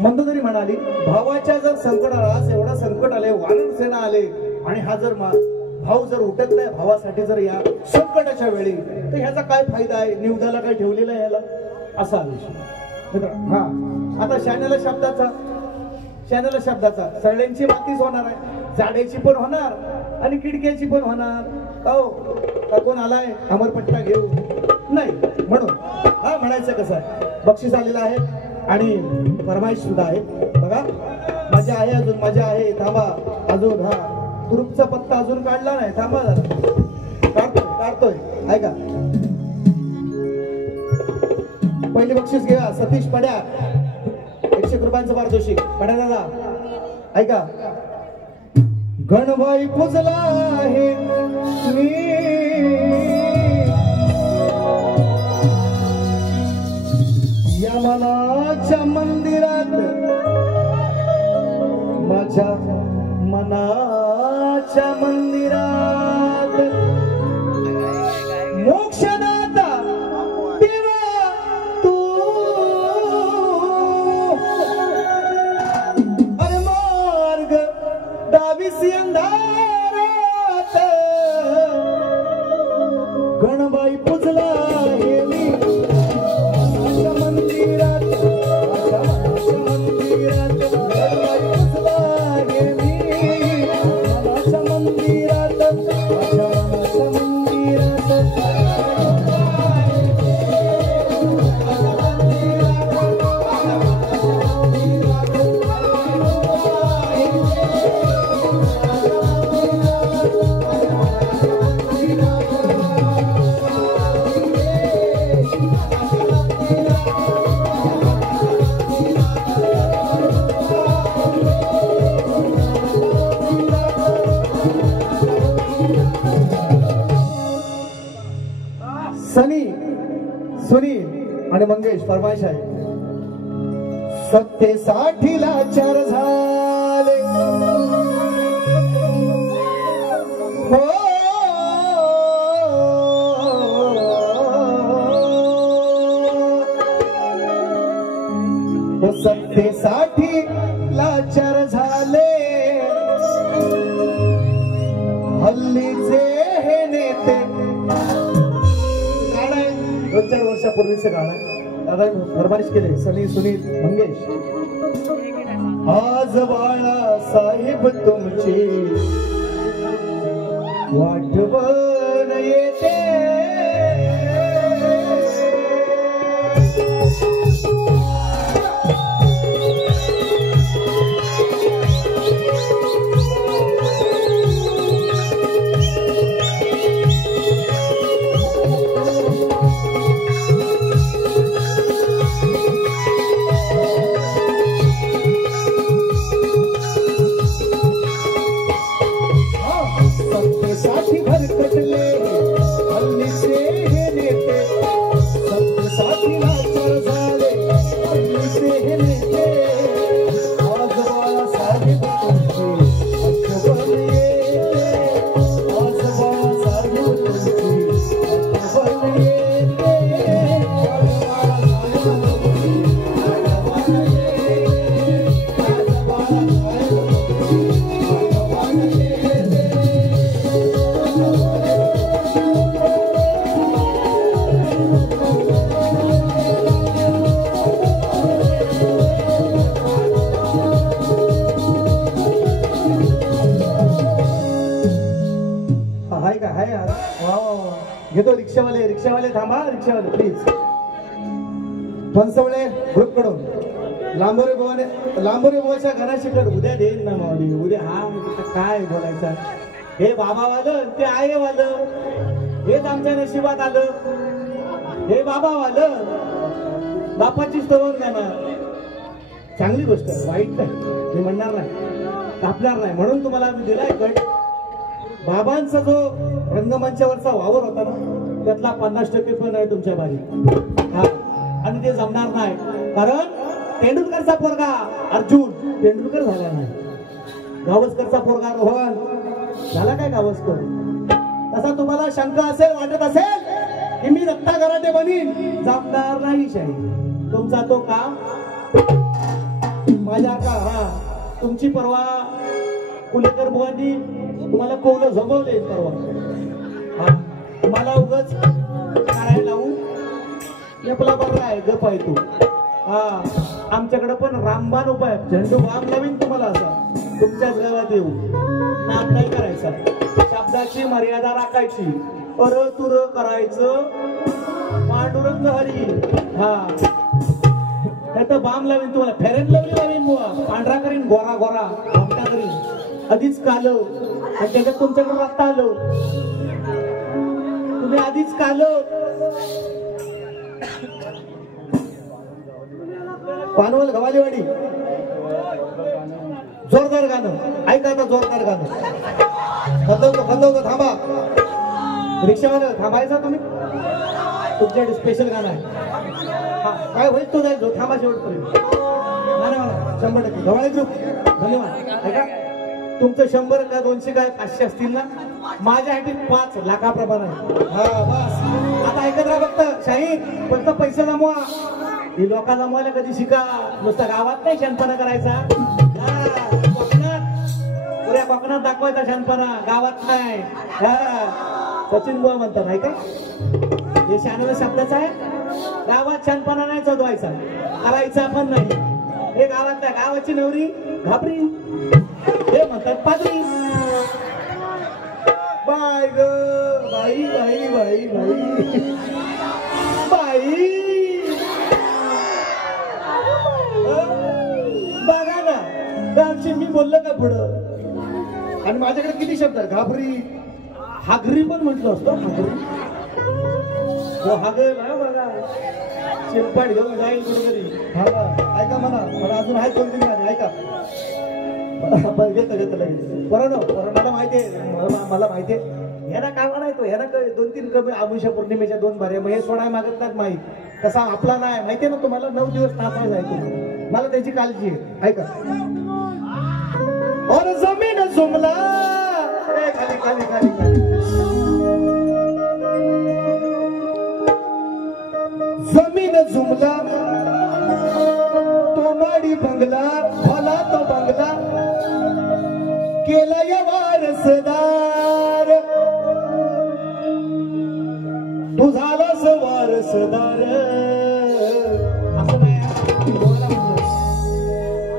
मंदोदरी म्हणाली भावाच्या जर संकटाला एवढा संकट आले वानर सेना आले आणि हा जर भाऊ जर उठत नाही भावासाठी जर या संकटाच्या वेळी तर ह्याचा काय फायदा आहे निवदाला काय ठेवलेला आहे याला असा विषय. हा आता शाण्याला शब्दाचा सगळ्यांची मातीच होणार आहे जाड्याची पण होणार आणि किडक्याची पण होणार. हो कोण आलाय अमरपट्टा घेऊ नाही म्हणून हा म्हणायचं कसं आहे बक्षीस आलेलं आहे आणि फरमाईश सुद्धा आहे. बघा मजा आहे अजून मजा आहे थांबा अजून. हा तुरुपचा पत्ता अजून काढला नाही थांबा जरा काढतोय ऐका. पहिले बक्षीस घ्या सतीश पड्या 100 रुपयांचं पारितोषिक. पड्या दादा ऐका. गणबाई पुजला आहे मी या मनाच्या मंदिरात माझ्या मनाच्या मंदिरात मोक्षदाता देवा तू अरे मार्ग डावीसी अंधारात गणबाई पुजला हे मी सनी, सुनील आणि मंगेश फरमाइश आहे. सत्तेसाठीला चार झाले हो, सत्तेसाठी लाचार झाले हल्लीचे हे नेते. गाणं 2-4 वर्षापूर्वीचं गाणं दादा फरमाइश केले सनी, सुनील, मंगेश. आज बाळा साहेब तुमची वाटवण येते, सत्तेसाठी भरकटले हल्लीचे हे नेते, सत्तेसाठी लाचार झाले हल्लीचे हे नेते. आज बाळा साहेब तुमची आठवण येते, आज बाळा साहेब तुमची आठवण येते, आज बाळा साहेब तुमची आठवण येते, आज बाळा साहेब तुमची आठवण येते. हाय का हाय यार, वा घेतो. रिक्षावाले थांबा, रिक्षावाले प्लीज. फणसवळे ग्रुप कडून लांबोरे बुवाच्या घराशीकड उद्या देईन ना माऊली, उद्या. हा काय बोलायचं, हे बाबा वालं ते आहे वालं, हेच आमच्या नशिबात आलं. हे बाबा वालं बापाची स्तवन नाही, चांगली गोष्ट आहे, वाईट नाही, मी म्हणणार नाही, कापणार नाही. म्हणून तुम्हाला मी दिलाय कट. बाबांचा जो रंगमंचावरचा वावर होता ना, त्यातला 50% पण आहे तुमच्या बारी. हा, आणि ते जमणार नाही, कारण तेंडुलकरचा पोरगा अर्जुन तेंडुलकर झाला नाही, गावस्करचा पोरगा रोहन झाला काय गावस्कर. तसा तुम्हाला शंका असेल, वाटत असेल की मी दत्ता गराटे बनीन, जमणार नाही शाही. तुमचा तो का माझ्या का. हा, तुमची परवा कुलेकर बुवांनी तुम्हाला कोवलं झोपवले परवा. हा, तुम्हाला उगाच काढायला लावून आपला बरं आहे, गप आहे तू. हा, आमच्याकडे पण रामबाण उपाय, झेंडू बाम लावीन तुम्हाला असा, तुमच्याच गावात येऊ. नाम नाही करायचा, शब्दाची मर्यादा राखायची, तुर करायचं पांडुरंग हरी. हा, तर बाम लावीन तुम्हाला, फेरेन लावली लावीन बुवा, पांढरा करीन, गोरा गोरा आमटा करीन, आधीच कालो, आणि त्याच्यात तुमच्याकडे रस्ता आलो, तुम्ही आधीच कालो. पानवल गवालीवाडी जोरदार गाणं ऐका, आता जोरदार गाणं खंदवतो. थांबा रिक्षावाला, थांबायचा तुम्ही, तुमच्याकडे स्पेशल गाणं आहे. हा, काय होईल तो जाईल, थांबा शेवटपर्यंत. मला 100% गवाळे ग्रुप धन्यवाद. ऐका, तुमचं 100 का 200 काय 500 असतील ना, माझ्या हातीत 5 लाखाप्रमाणे. हा बस, आता ऐकत राहा फक्त. शाही फक्त पैसे जमवा, ही लोका जमवायला कधी शिका, नुसतं गावात नाही शहाणपणा करायचा. कोकणात, पुऱ्या कोकणात दाखवायचा शहाणपणा, गावात नाही. सचिन बुवा म्हणतात, नाही काय हे शहाणा शब्दाचा आहे. गावात शहाणपणा नाही चढवायचा, करायचा पण नाही. हे गावातल्या गावाची नवरी घाबरी, हे म्हणतात पादरी. बाय ग बाई बाई बाई बाई बाई, बघा ना आमची, मी बोललं का पुढं. आणि माझ्याकडे किती शब्द आहेत, घाबरी, हागरी पण म्हटलं असतो. हागरी हागल, बघा चिरपाट घेऊन जाईल कुठेतरी. हा ऐका, मला अजून आहेत 2-3 गाणे ऐका. घेतो लगेच. कोरोना माहितीये, मला माहितीये याला काय म्हणायचो, याला 2-3 कमी आमुष्य पौर्णिमेच्या 2 बाऱ्या मग हे सोडाय मागत नाहीत माहीत. तसा आपला नाही माहितीये ना तुम्हाला, 9 दिवस नाचायला जायचं. मला त्याची काळजी आहे. ऐका. और जमीन जुमला खाली खाली खाली खाली जमीन जुमला तो माडी बंगला भला तो बंगला केला या वारसदार तू झालास वारसदार. असं नाही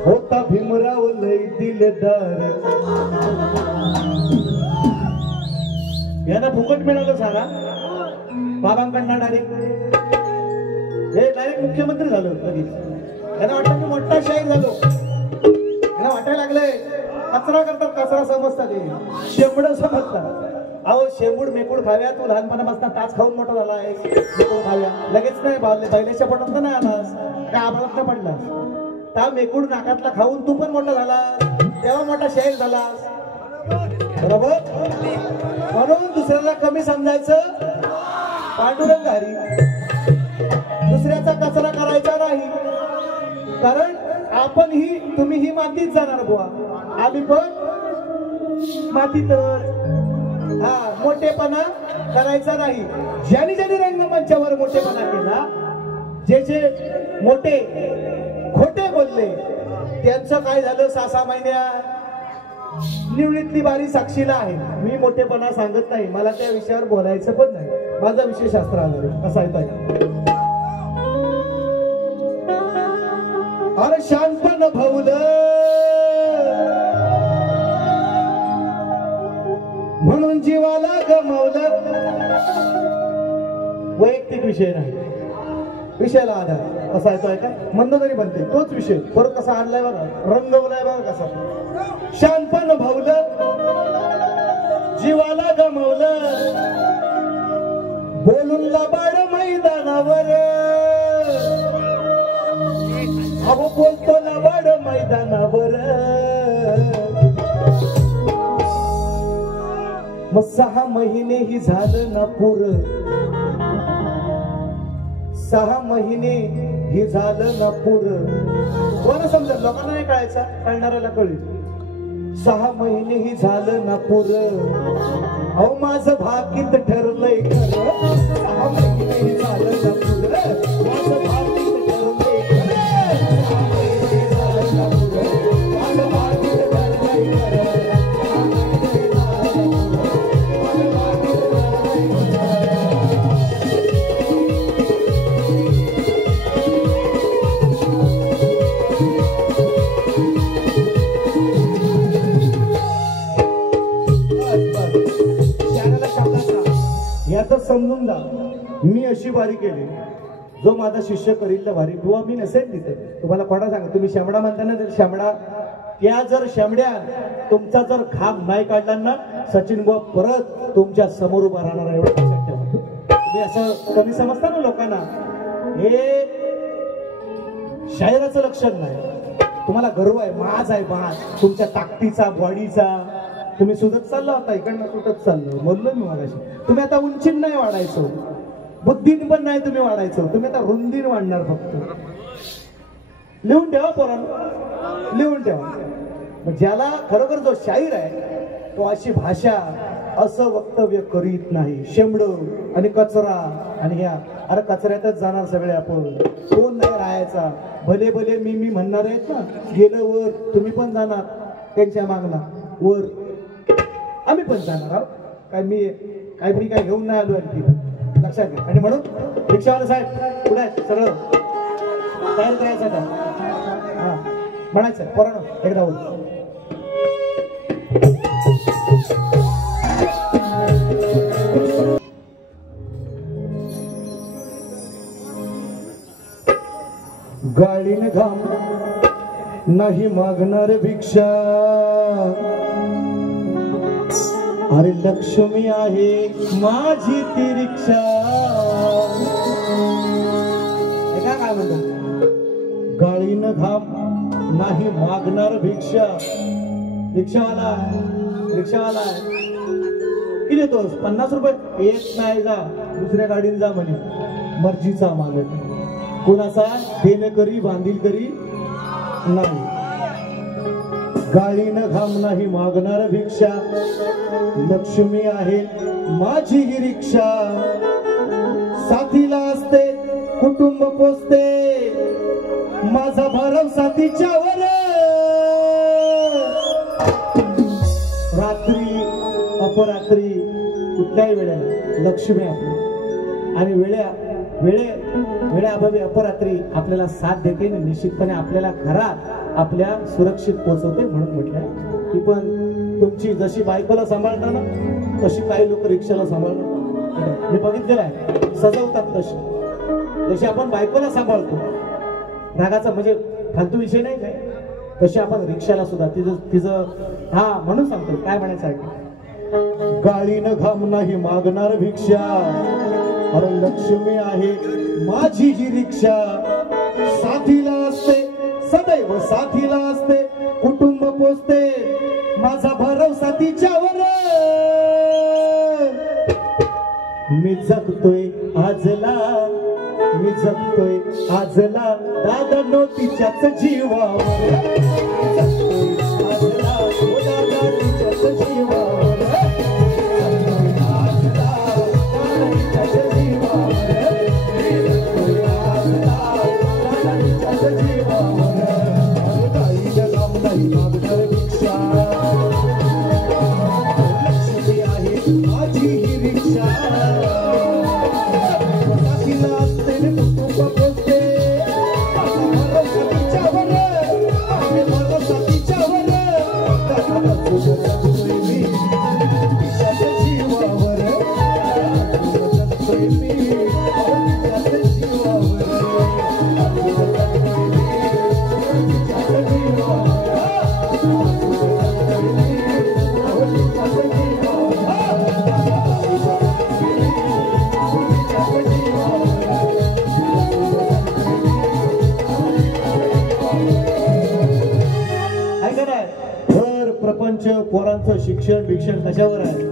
होता भीमराव लय दिलदार. यांना फुकट मिळालं सांगा बाबांकडनं डायरेक्ट. हे डायरेक्ट मुख्यमंत्री झालो लगेच. त्यांना वाटतं की मोठा शाहीर झालो. त्यांना वाटायला लागलंय कचरा करतात, कचरा समजतात, शेंबड समजतात. अहो शेंबूड मेकूड खाव्या, तू लहानपणापासून ताच खाऊन मोठा झाला आहे. मेकूड खाव्या लगेच नाही बैलाच्या पोटात नाही आलास काय आबळात नाही पडलास. त्या मेकूड नाकातला खाऊन तू पण मोठा झाला, तेव्हा मोठा शाहीर झालास. बरोबर. म्हणून दुसऱ्याला कमी समजायचं, पांडुरंग हरी. दुसऱ्याचा कचरा करायचा नाही, कारण आपण ही तुम्ही ही मातीत जाणार बुवा, आम्ही पण मातीतच. हा मोठेपणा करायचा नाही. ज्यांनी ज्यांनी रंगमंचावर मोठेपणा केला, जे जे मोठे खोटे बोलले त्यांचं काय झालं 6-6 महिन्यात निवडीतली बारी साक्षीला आहे. मी मोठेपणा सांगत नाही, मला त्या विषयावर बोलायचं पण नाही. माझा विषय शास्त्रावर कसा आहे. अरे शानपण भाऊलं म्हणून जीवाला गमावलं. वैयक्तिक विषय नाही, विषयाला आधार कसा येतोय का मंदोदरी बनते तोच विषय परत कसा आणलाय बघा, रंगवलाय बघा कसा. शानपण भाऊलं जीवाला गमावलं बोलून लबाड मैदानावर. अहो बोलतो लबाड मैदानावर. मग 6 महिने ही झालं ना पुर, 6 महिने ही झालं ना पुर. कोणा समजत लोकांना नाही कळायचा, कळणाऱ्याला कळेल. 6 महिने ही झालं ना पुर. अहो माझं भाकीत ठरलंय खरं. 6 महिने ही झालं ना पुर, माझं भाकीत ठरलंय खरं. 6 महिने झालं ना पुर, माझं भाकीत ठरलंय खरं. याचं समजून जा. मी अशी वारी केली, जो माझा शिष्य करील त्या वारी बुवा मी नसेल तिथे. तुम्हाला कोणा सांगा, तुम्ही शेमडा म्हणताना जर शेमडा, त्या जर शेमड्या तुमचा जर घाम नाही काढला ना, सचिन बुवा परत तुमच्या समोर उभा राहणार. एवढं लक्षात ठेवा. तुम्ही असं कमी समजता ना लोकांना, हे शायराचं लक्षण नाही. तुम्हाला गर्व आहे, माज आहे, माज तुमच्या ताकदीचा, बॉडीचा. तुम्ही सुधत चालला होता, इकडनं सुटत चाललो बोललो मी मगाशी. तुम्ही आता उंचीन नाही वाढायचं, बुद्धीन पण नाही तुम्ही वाढायचं, तुम्ही आता रुंदीन वाढणार. फक्त लिहून ठेवा पोरांनो, लिहून ठेवा. ज्याला खरोखर जो शाहीर आहे तो अशी भाषा, असं वक्तव्य करीत नाही. शेंबड आणि कचरा आणि ह्या, अरे कचऱ्यातच जाणार सगळे आपण. कोण नाही राहायचा. भले भले मी म्हणणार आहेत ना, गेलं वर तुम्ही पण जाणार त्यांच्या मागला वर, आम्ही पण जाणार आहोत. काय मी काय घेऊन नाही आलो आणखी, लक्षात घ्या. आणि म्हणून रिक्षावाला साहेब पुढे आहेत, सरळ तयार करायचं आता. हा म्हणायचं पोरांनो एकदा बोल. गाडीने घाम नाही मागणार भिक्षा, अरे लक्ष्मी आहे माझी ती रिक्षा. काय म्हणतात, गाडीनं घाम नाही मागणार भिक्षा. रिक्षावाला आहे, किती देतोस? 50 रुपये. येत नाही जा, दुसऱ्या गाडीने जा म्हणे. मर्जीचा मालक. कोणाचा? देण करी बांधील करी नाही. गाळीनं घाम नाही मागणार भिक्षा, लक्ष्मी आहे माझी ही रिक्षा. साथीला असते कुटुंब पोचते, माझा भरवसा तिच्यावर. रात्री अपरात्री कुठल्याही वेळेला लक्ष्मी आपली. आणि वेळेअभावी अपरात्री आपल्याला साथ देते, निश्चितपणे आपल्याला घरात आपल्या सुरक्षित पोहोचवते. म्हणून म्हटलंय की पण तुमची जशी बायकोला सांभाळता ना, तशी काही लोक रिक्षाला सांभाळतात. मी बघितलेलं आहे, सजवतात तशी. जशी आपण बायकोला सांभाळतो, रागाचा म्हणजे फालतू विषय नाही काय, तशी आपण रिक्षाला सुद्धा तिचं हा म्हणून सांगतो. काय म्हणायचं आहे? गाळीनं घाम नाही मागणार भिक्षा, अरे लक्ष्मी आहे माझी ही रिक्षा. साथीला असते सदैव साथीला असते, कुटुंब पोचते, माझा भरवसा तिच्यावर. मी जगतोय आजला, मी जगतोय आजला, दादा नोटीच्याच जीवावर. आजला दादा तिच्याच जीवावर. लक्ष्मी आहे माझी ही रिक्षा. पोरांचं शिक्षण भिक्षण कशावर आहे?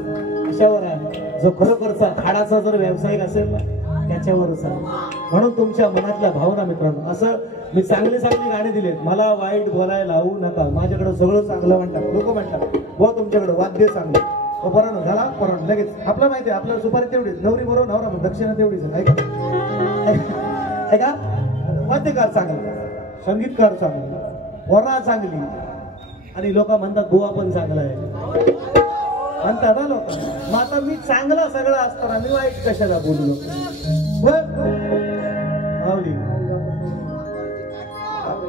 कशावर आहे? जो खरोखरचा हाडाचा जर व्यावसायिक असेल ना, त्याच्यावरच आहे. म्हणून तुमच्या मनातल्या भावना मित्रांनो, असं मी चांगली गाणी दिलेत, मला वाईट बोलायला लावू नका. माझ्याकडे सगळं चांगलं म्हणतात लोक, म्हणतात बुवा तुमच्याकडे वाद्य चांगलं. बरं झाला परण लगेच आपलं माहिती आहे, आपल्याला सुपारी तेवढीच, नवरी बरोबर नवरा दक्षिणा तेवढीच. ऐका, वाद्यकार चांगला, संगीतकार चांगला, पोरा चांगली, आणि लोक म्हणतात बुवा पण चांगला आहे म्हणतात ना लोक. मग आता मी चांगला सगळा असताना मी वाईट कशाला बोलू?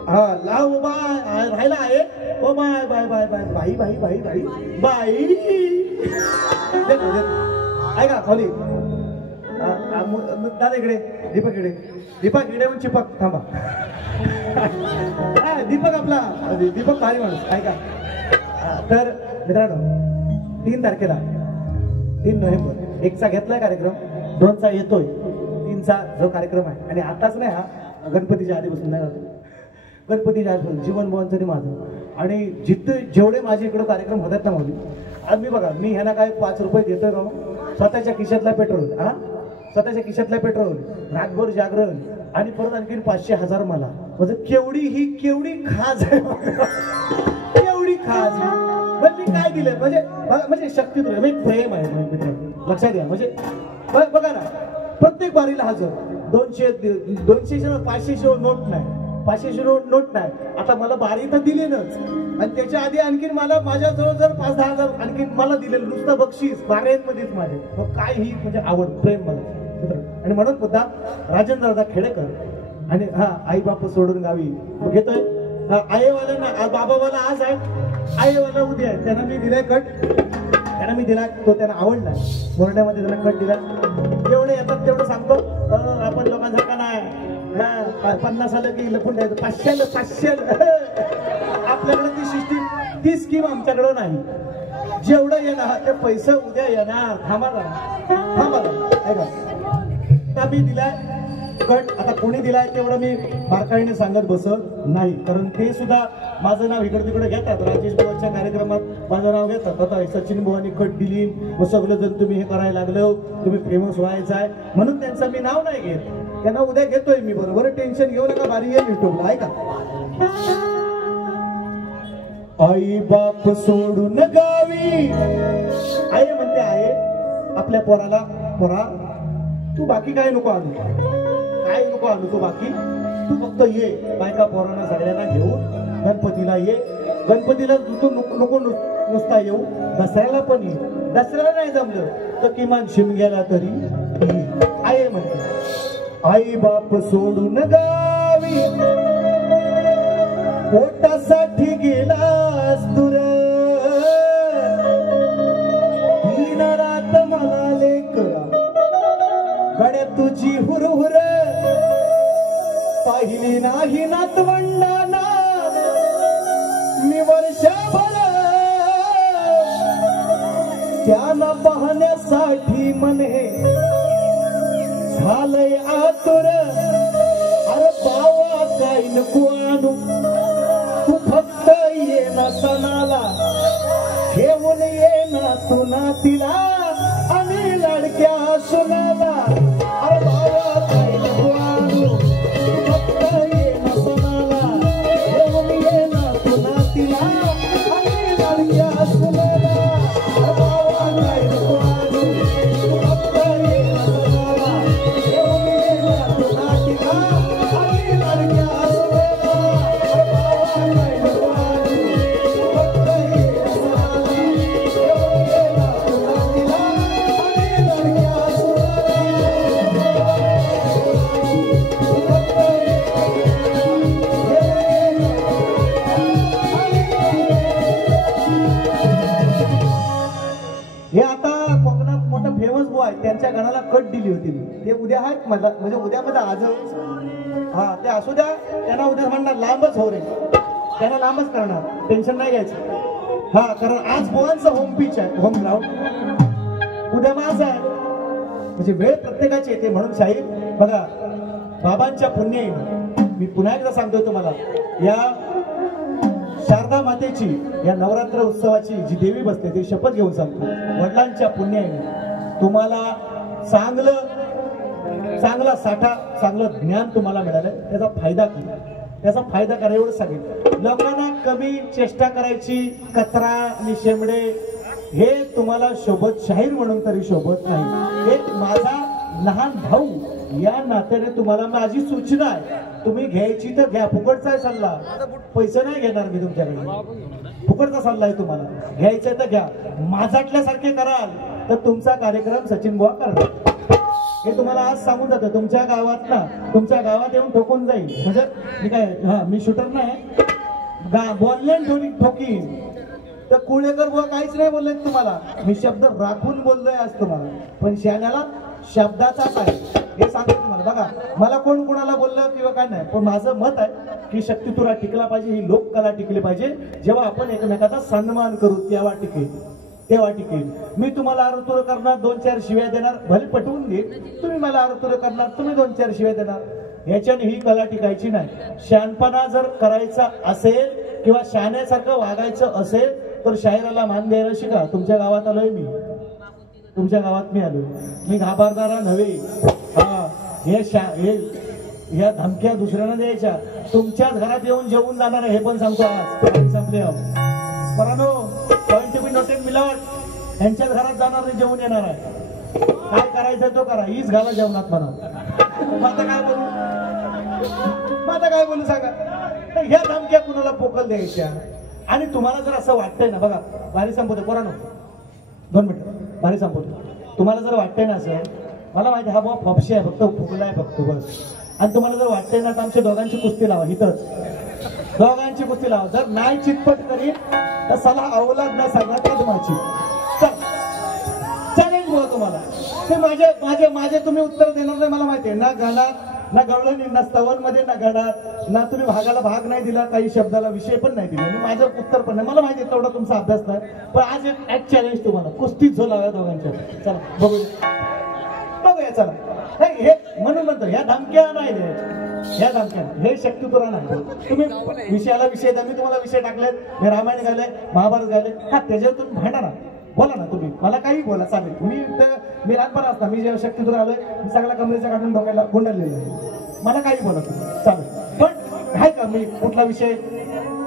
हा लाव बाय राहिला आहे. ओ बाय बाय बाय बाय बाई बाई बाई बाई बाई. ऐका खाली दादा इकडे, दीपक इकडे, दीपक इकडे म्हणून चिपक थांबा. दीपक आपला दीपक भारी माणूस. ऐका, तर मित्रांनो 3 तारखेला 3 नोव्हेंबर 1चा घेतलाय कार्यक्रम, 2चा येतोय, 3चा जो कार्यक्रम आहे. आणि आताच नाही, हा गणपतीच्या आधीपासून नाही जातो, गणपतीच्या आधीपासून जीवन मोहनचं माझं. आणि जिथे जेवढे माझे इकडे कार्यक्रम होतात ना माझे, आज मी बघा, मी ह्यांना काय 5 रुपये देतोय का? स्वतःच्या खिशातला पेट्रोल, हा स्वतःच्या खिशातला पेट्रोल, रातभर जागरण, आणि परत आणखी 500-1000 मला. म्हणजे केवढी खाज आहे, केवढी खाज. म्हणजे मी काय दिलंय, म्हणजे शक्ती प्रेम आहे मित्रांनो, लक्षात घ्या. म्हणजे बघा ना, प्रत्येक बारीला हजर. 200 500 नोट नाही, 500 नोट नाही. आता मला बारी तर दिलेनच, आणि त्याच्या आधी आणखीन मला माझ्याजवळ जर 5-10 हजार आणखीन मला दिलेलं नुसतं बक्षीस बाऱ्यांमध्येच माझे. मग काय ही म्हणजे आवड, प्रेम मला. आणि म्हणून सुद्धा राजेंद्र दादा खेडेकर आणि हा आई बाप सोडून गावी घेतोय. आईवाल्यांना, बाबावाला आज आहे, आईवाला उद्या आहे. त्यांना मी दिलाय कट, त्यांना मी दिला, तो त्यांना आवडला, मोरड्यामध्ये त्यांना कट दिला. जेवढे येतात तेवढं सांगतो. आपण लोकांसारखा नाही, 50 आलं की लपून द्यायचं, 500 आपल्याकडे ती सिस्टीम, ती स्कीम आमच्याकडे नाही. जेवढं येणार ते पैसे उद्या येणार. थांबा. ऐका, मी दिलाय कट आता कोणी दिलाय तेवढं मी बारकाईने सांगत बसत नाही, कारण ते सुद्धा माझं नाव इकडे तिकडे घेतात. राजेश बुवांच्या कार्यक्रमात माझं नाव घेतात. आता सचिन बुवांनी कट दिली, मग सगळं जण तुम्ही हे करायला लागलो, तुम्ही फेमस व्हायचं आहे म्हणून त्यांचं मी नाव नाही घेत. त्यांना उद्या घेतोय मी, बरोबर टेन्शन घेऊ नका. बारी येईल युट्यूबला आहे का. आई बाप सोडून गावी, आई म्हणते आहे आपल्या पोराला, पोरा तू बाकी काय नको आणू, काय नको आणू तू बाकी, तू फक्त ये बायका पोरांना सगळ्यांना घेऊन गणपतीला ये. गणपतीला तू नको नुसता येऊ, दसऱ्याला पण ये. दसऱ्याला नाही जमलं तर किमान शिमग्याला तरी ये. आई म्हणते आई बाप सोडून गावी, पोटासाठी गेलास दूर, दिन रात मला लेकरा गड्या तुझी हुरहुर, पाहिली नाही नातवंडाना मी वर्षभर, त्यांना पाहण्यासाठी मने झालंय आतुर. अरे बावा काय नको आणू, तू फक्त ये ना सणाला, घेऊन ये ना तू नातीला आणि लाडक्या सुनाला. अरे बाबा काय नको आणू, तू फक्त ये ना सणाला, घेऊन ये ना तू नातीला आणि लाडक्या सुनाला. अरे बाबा काय नको आणू, तू फक्त ये ना सणाला, घेऊन ये ना तू नातीला आणि लाडक्या सुनाला. अरे बाबा काय नको आणू, तू फक्त ये ना सणाला, घेऊन ये ना तू नातीला आणि लाडक्या सुनाला. हे आता कोकणात मोठं फेमस बॉय, त्यांच्या गाण्याला कट दिली होती मी. ते उद्या आहेत मला, म्हणजे उद्या मध्ये आज, हा ते असू द्या. त्यांना उद्या म्हणणार लांबच हो रे, त्यांना लांबच करणार, टेन्शन नाही घ्यायचं. हा कारण आज बुवांचं होम पिच आहे, होम ग्राउंड, उद्या माझं आहे. म्हणजे वेळ प्रत्येकाची येते. म्हणून शाहीर बघा, बाबांच्या पुण्याईने मी पुन्हा एकदा सांगतोय तुम्हाला, या शारदा मातेची या नवरात्र उत्सवाची जी देवी बसते ती शपथ घेऊन सांगतो, वडिलांच्या पुण्याईने तुम्हाला चांगला साठा, चांगलं ज्ञान तुम्हाला मिळालं, त्याचा फायदा करा, त्याचा फायदा करा एवढं सांगेल. लोकांना कमी चेष्टा करायची, कचरा आणि शेंबडे हे तुम्हाला शोभत, शाहीर म्हणून तरी शोभत नाही. एक माझा लहान भाऊ या नात्याने तुम्हाला माझी सूचना आहे, तुम्ही घ्यायची तर घ्या, फुकटचा आहे सल्ला, पैसे नाही घेणार मी तुमच्याकडे, फुकटचा सल्ला आहे तुम्हाला, घ्यायचंय तर घ्या. माझ्यातल्यासारखे कराल तर तुमचा कार्यक्रम सचिन बुवा करणार. हे तुम्हाला आज सांगून जातं, तुमच्या गावात ना, तुमच्या गावात येऊन ठोकून जाईल. म्हणजे मी काय, हा मी शूटर नाही, बोलले ठोकी तर कुळेकर बुवा काहीच नाही बोलले तुम्हाला, मी शब्द राखून बोललोय आज तुम्हाला. पण शहाण्याला शब्दाचाच आहे हे सांगतो तुम्हाला. बघा मला कोण कोणाला बोललं किंवा काय नाही, पण माझं मत आहे की शक्तितुरा टिकला पाहिजे, ही लोककला टिकली पाहिजे. जेव्हा आपण एकमेकाचा सन्मान करू तेव्हा टिकेल, तेव्हा टिकेल. मी तुम्हाला आरतुर करणार, 2-4 शिव्या देणार, भले पटवून घे, तुम्ही मला आरतुर करणार, तुम्ही 2-4 शिव्या देणार, याच्याने ही कला टिकायची नाही. शहाणपणा जर करायचा असेल किंवा शहाण्यासारखं वागायचं असेल तर शाहिराला मान द्यायला शिका. तुमच्या गावात आलोय मी, तुमच्या गावात मी आलो, मी घाबरणारा नव्हे. हा ह्या धमक्या दुसऱ्यांना द्यायच्या, तुमच्याच घरात येऊन जेवून जाणार आहे हे पण सांगतो आज. संपले परानो, पॉइंट टू बी नोटेड मिलावट, यांच्याच घरात जाणार नाही, जेवून येणार आहे. काय करायचं तो करा, हीच घाला जेवणात म्हणा. आता काय बोलू सांगा. तर ह्या धमक्या कुणाला पोकल द्यायच्या. आणि तुम्हाला जर असं वाटतंय ना, बघा भारी संपवतो परानो, 2 मिनिटं भारी संपवतो. तुम्हाला जर वाटतंय ना असं, मला माहिती हा बाबा फपशी आहे, फक्त फुगला आहे फक्त बस, आणि तुम्हाला जर वाटतंय ना तर आमच्या दोघांची कुस्ती लावा, इथंच दोघांची कुस्ती लावा. जर नाही चितपट करीन तर सला अवलाद ना सांगणार का तुम्हाची. चॅलेंज बोला तुम्हाला, ते माझे तुम्ही उत्तर देणार नाही मला माहिती आहे. ना गाण्यात, ना गवळणी, ना स्तवन मध्ये, ना गाण्यात, ना तुम्ही भागाला भाग नाही दिला, काही शब्दाला विषय पण नाही दिला, माझं उत्तर पण नाही. मला माहिती आहे तेवढा तुमचा अभ्यास नाही, पण आज एक चॅलेंज तुम्हाला, कुस्तीच झोलाव्या दोघांच्या. चला बघू. बघूया चला. नाही हे म्हणून म्हणतो या धमक्या नाही द्यायच्या. या धमक्या हे शक्तिपुरा नाही. तुम्ही विषयाला विषय द्या. मी तुम्हाला विषय टाकलेत. मी रामायण घालय, महाभारत घालय. हा त्याच्यावर तुम्ही भांडा ना, बोला ना तुम्ही, मला काही बोला चालेल. मी रातभर असता, मी जेव्हा शक्तिपुरा आलोय मी सगळ्या कमरेच्या काढून डोक्याला गुंडलेलं आहे. मला काही बोला तुम्ही चालेल. पण आहे का मी कुठला विषय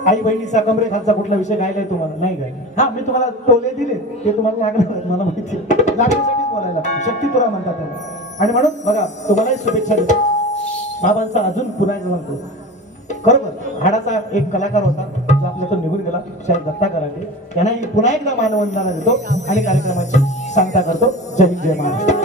आई बहिणीचा कमरे खालचा कुठला विषय गायलाय तुम्हाला? नाही गायला. हा मी तुम्हाला टोले दिले ते तुम्हाला लागणार आहेत, मला माहिती आहे. लागण्यासाठीच बोलायला शक्तिपुरा म्हणतात त्याला. आणि म्हणून बघा तुम्हालाही शुभेच्छा देतो. बाबांचा अजून पुन्हा एकदा म्हणतो, खरोबर हाडाचा एक कलाकार होता जो आपल्यातून निघून गेला, शाहीर दत्ता कराटे. त्यांनाही पुन्हा एकदा मानवंदना देतो आणि कार्यक्रमाची सांगता करतो. जय हिंद, जय महाराष्ट्र.